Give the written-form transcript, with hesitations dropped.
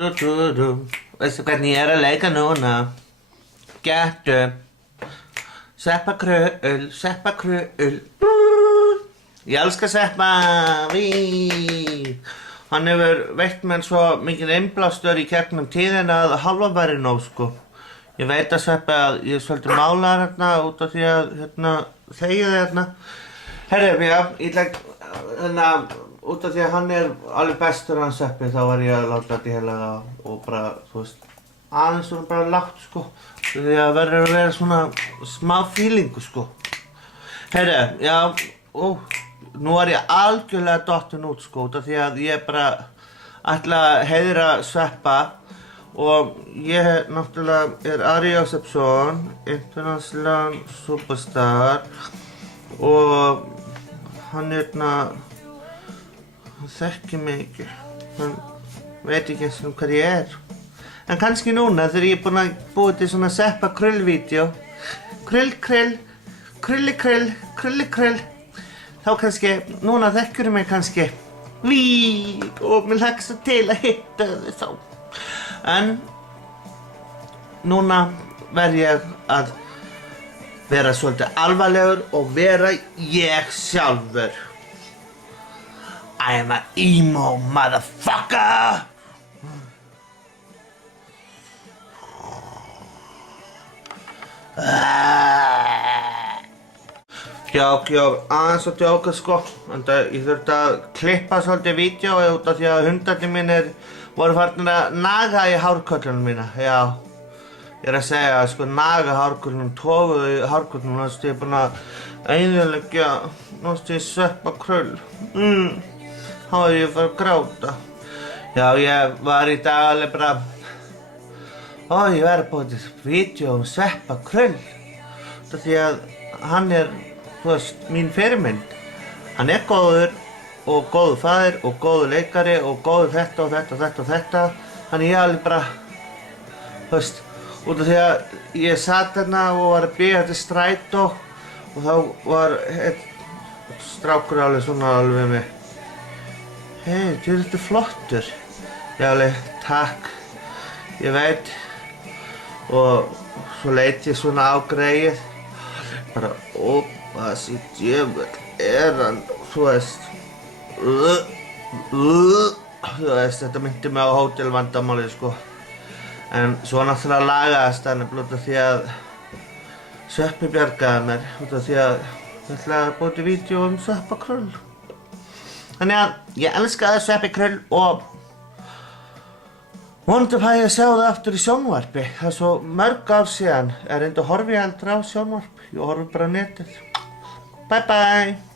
Veistu hvernig ég að leika núna? Gettu. Sveppa krull, sveppa krull. Ég elska Sveppa. Hann hefur veitt mér svo mikið innblástur í gegnum tíðina að hálfa væri nóg, sko. Ég veit að Sveppa að ég er svolítið málaður hérna út af því að þegið hérna. Herru, já, ég legg út af því að hann er alveg bestur hann Sveppi, þá var ég að láta þetta í heilaga og bara, þú veist, aðeins svona bara lágt, sko. Því að verður að vera svona smá feelingu, sko. Herru, já, nú var ég algjörlega dottin út, sko, út af því að ég bara ætla að heiðra Sveppa og ég náttúrulega er Ari Jósefsson, international superstar og hann hann þekkir mig ekki, hann veit ekki eins og hver ég er. En kannski núna þegar ég er búinn að búa til svona Sveppa krull-vídeó, krull, krull, krulli, krull, krulli, krull, þá kannski, núna þekkir mig kannski, og mér hlakka svo til að hitta þau þá. En núna verð ég að vera svolítið alvarlegur og vera ég sjálfur. I am an emo motherfucker! Jók, aðeins að djóka, sko. Ég þurfti að klippa svolítið vídeó út af því að hundarnir mínir voru farnir að naga í hárkollunum mína, já. Ég er að segja, sko, naga hárkollunum, toguðu í hárkollunum, náttúrulega ég er búinn að eyðileggja, náttúrulega Sveppa krull. Þá er ég að fara að gráta. Já, ég var í dag alveg bara, ég verð að búa til vídeó Sveppa krull. Það því að hann er, þú veist, mín fyrirmynd. Hann er góður og góður faðir og góður leikari og góður þetta og þetta og þetta og þetta. Þannig ég alveg bara, þú veist, út af því að ég sat hérna og var að bíða eftir strætó og þá var einn strákur alveg svona alveg við mig. Hei, þú ert flottur. Ég alveg, takk, ég veit. Og svo leit ég svona á greyið. Bara, þessi djöfull er hann, þú veist. Þú veist, þetta myndi mig á hótelvandamálið, sko. En svo náttúrulega lagaðist hann út af því að Sveppi bjargaði mér, út af því að ég ætlaði að búa til vídeó Sveppa krull. Þannig að ég elskaði Sveppi krull og vonandi fæ ég að sjá það aftur í sjónvarpi. Það er svo mörg ár síðan, reyndar horfi ég aldrei á sjónvarp, ég horfi bara á netið. Bye bye!